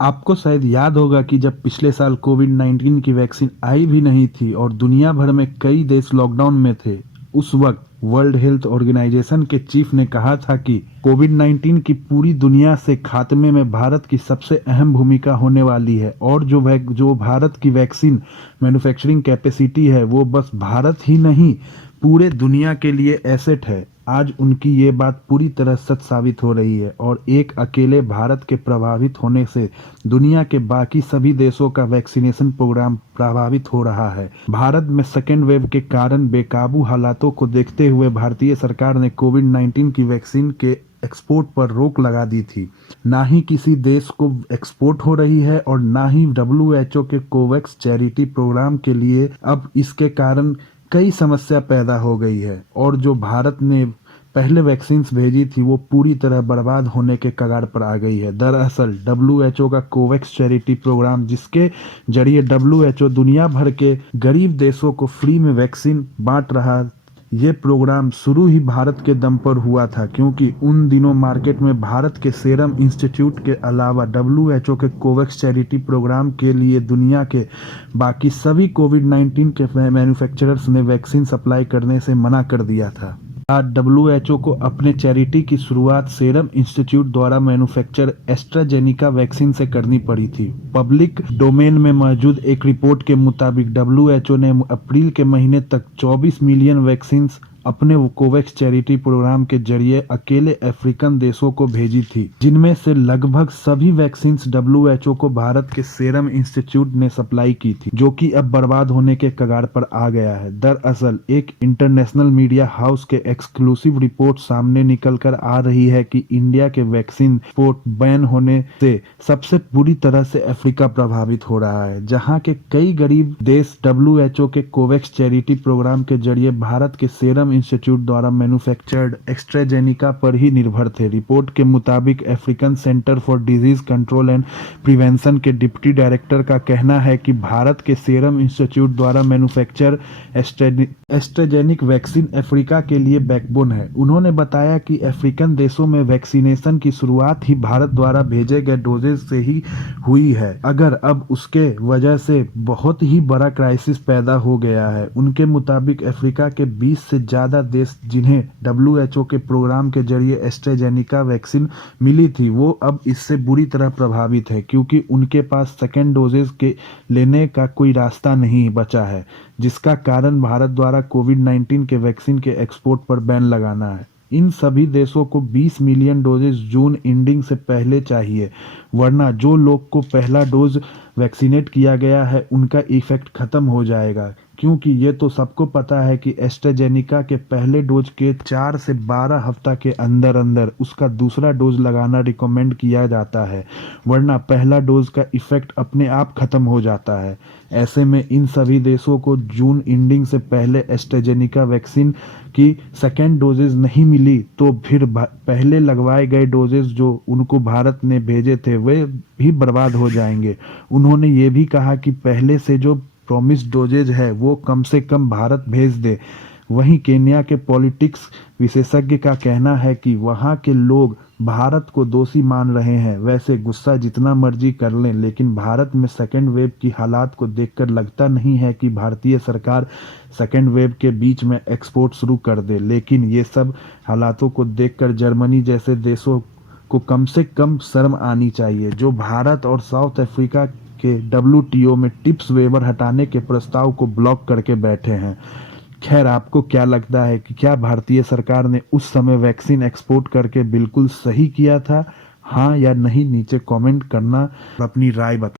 आपको शायद याद होगा कि जब पिछले साल कोविड-19 की वैक्सीन आई भी नहीं थी और दुनिया भर में कई देश लॉकडाउन में थे, उस वक्त वर्ल्ड हेल्थ ऑर्गेनाइजेशन के चीफ ने कहा था कि कोविड-19 की पूरी दुनिया से खात्मे में भारत की सबसे अहम भूमिका होने वाली है और जो भारत की वैक्सीन मैन्युफैक्चरिंग कैपेसिटी है, वो बस भारत ही नहीं, पूरे दुनिया के लिए एसेट है। आज उनकी ये बात पूरी तरह सच साबित हो रही है और एक अकेले भारत के प्रभावित होने से दुनिया के बाकी सभी देशों का वैक्सीनेशन प्रोग्राम प्रभावित हो रहा है। भारत में सेकेंड वेव के कारण बेकाबू हालातों को देखते हुए भारतीय सरकार ने कोविड-19 की वैक्सीन के एक्सपोर्ट पर रोक लगा दी थी। ना ही किसी देश को एक्सपोर्ट हो रही है और ना ही WHO के कोवैक्स चैरिटी प्रोग्राम के लिए। अब इसके कारण कई समस्या पैदा हो गई है और जो भारत ने पहले वैक्सीन्स भेजी थी वो पूरी तरह बर्बाद होने के कगार पर आ गई है। दरअसल WHO का कोवैक्स चैरिटी प्रोग्राम, जिसके जरिए WHO दुनिया भर के गरीब देशों को फ्री में वैक्सीन बांट रहा, ये प्रोग्राम शुरू ही भारत के दम पर हुआ था, क्योंकि उन दिनों मार्केट में भारत के सेरम इंस्टीट्यूट के अलावा WHO के कोवैक्स चैरिटी प्रोग्राम के लिए दुनिया के बाकी सभी कोविड-19 के मैन्युफैक्चरर्स ने वैक्सीन सप्लाई करने से मना कर दिया था। आज WHO को अपने चैरिटी की शुरुआत सेरम इंस्टीट्यूट द्वारा मैन्युफैक्चर एस्ट्राजेनिका वैक्सीन से करनी पड़ी थी। पब्लिक डोमेन में मौजूद एक रिपोर्ट के मुताबिक WHO ने अप्रैल के महीने तक 24 मिलियन वैक्सीन अपने कोवैक्स चैरिटी प्रोग्राम के जरिए अकेले अफ्रीकन देशों को भेजी थी, जिनमें से लगभग सभी वैक्सीन WHO को भारत के सेरम इंस्टीट्यूट ने सप्लाई की थी, जो कि अब बर्बाद होने के कगार पर आ गया है। दरअसल एक इंटरनेशनल मीडिया हाउस के एक्सक्लूसिव रिपोर्ट सामने निकल कर आ रही है कि इंडिया के वैक्सीन एक्सपोर्ट बैन होने से सबसे बुरी तरह से अफ्रीका प्रभावित हो रहा है, जहां के कई गरीब देश WHO के कोवैक्स चैरिटी प्रोग्राम के जरिए भारत के सेरम इंस्टीट्यूट द्वारा मैन्युफैक्चर्ड एस्ट्राजेनिका पर ही निर्भर थे। रिपोर्ट के मुताबिक African centre for disease control and prevention के डिप्टी डायरेक्टर का कहना है कि भारत के सेरम इंस्टीट्यूट द्वारा मैन्युफैक्चर एस्ट्राजेनिक वैक्सीन अफ्रीका के लिए बैकबोन है। उन्होंने बताया कि अफ्रीकन देशों में वैक्सीनेशन की शुरुआत ही भारत द्वारा भेजे गए डोजेज से ही हुई है, अगर अब उसके वजह से बहुत ही बड़ा क्राइसिस पैदा हो गया है। उनके मुताबिक अफ्रीका के 20 से ज्यादा देश जिन्हें WHO के प्रोग्राम के जरिए एस्ट्राजेनिका वैक्सीन मिली थी, वो अब इससे बुरी तरह प्रभावित है, क्योंकि उनके पास सेकेंड डोजेज के लेने का कोई रास्ता नहीं बचा है, जिसका कारण भारत द्वारा कोविड-19 के वैक्सीन के एक्सपोर्ट पर बैन लगाना है। इन सभी देशों को 20 मिलियन डोजेज जून एंडिंग से पहले चाहिए, वरना जो लोग को पहला डोज वैक्सीनेट किया गया है उनका इफेक्ट खत्म हो जाएगा, क्योंकि ये तो सबको पता है कि एस्ट्राजेनिका के पहले डोज के 4 से 12 हफ्ता के अंदर अंदर उसका दूसरा डोज लगाना रिकमेंड किया जाता है, वरना पहला डोज का इफेक्ट अपने आप खत्म हो जाता है। ऐसे में इन सभी देशों को जून एंडिंग से पहले एस्ट्राजेनिका वैक्सीन की सेकेंड डोजेज नहीं मिली तो फिर पहले लगवाए गए डोजेज जो उनको भारत ने भेजे थे वे भी बर्बाद हो जाएंगे। उन्होंने ये भी कहा कि पहले से जो प्रॉमिस डोजेज है वो कम से कम भारत भेज दे। वहीं केन्या के पॉलिटिक्स विशेषज्ञ का कहना है कि वहां के लोग भारत को दोषी मान रहे हैं। वैसे गुस्सा जितना मर्जी कर लें, लेकिन भारत में सेकेंड वेव की हालात को देखकर लगता नहीं है कि भारतीय सरकार सेकेंड वेव के बीच में एक्सपोर्ट शुरू कर दे। लेकिन ये सब हालातों को देखकर जर्मनी जैसे देशों को कम से कम शर्म आनी चाहिए, जो भारत और साउथ अफ्रीका के WTO में टिप्स वेवर हटाने के प्रस्ताव को ब्लॉक करके बैठे हैं। खैर, आपको क्या लगता है कि क्या भारतीय सरकार ने उस समय वैक्सीन एक्सपोर्ट करके बिल्कुल सही किया था? हाँ या नहीं, नीचे कमेंट करना और अपनी राय बताना।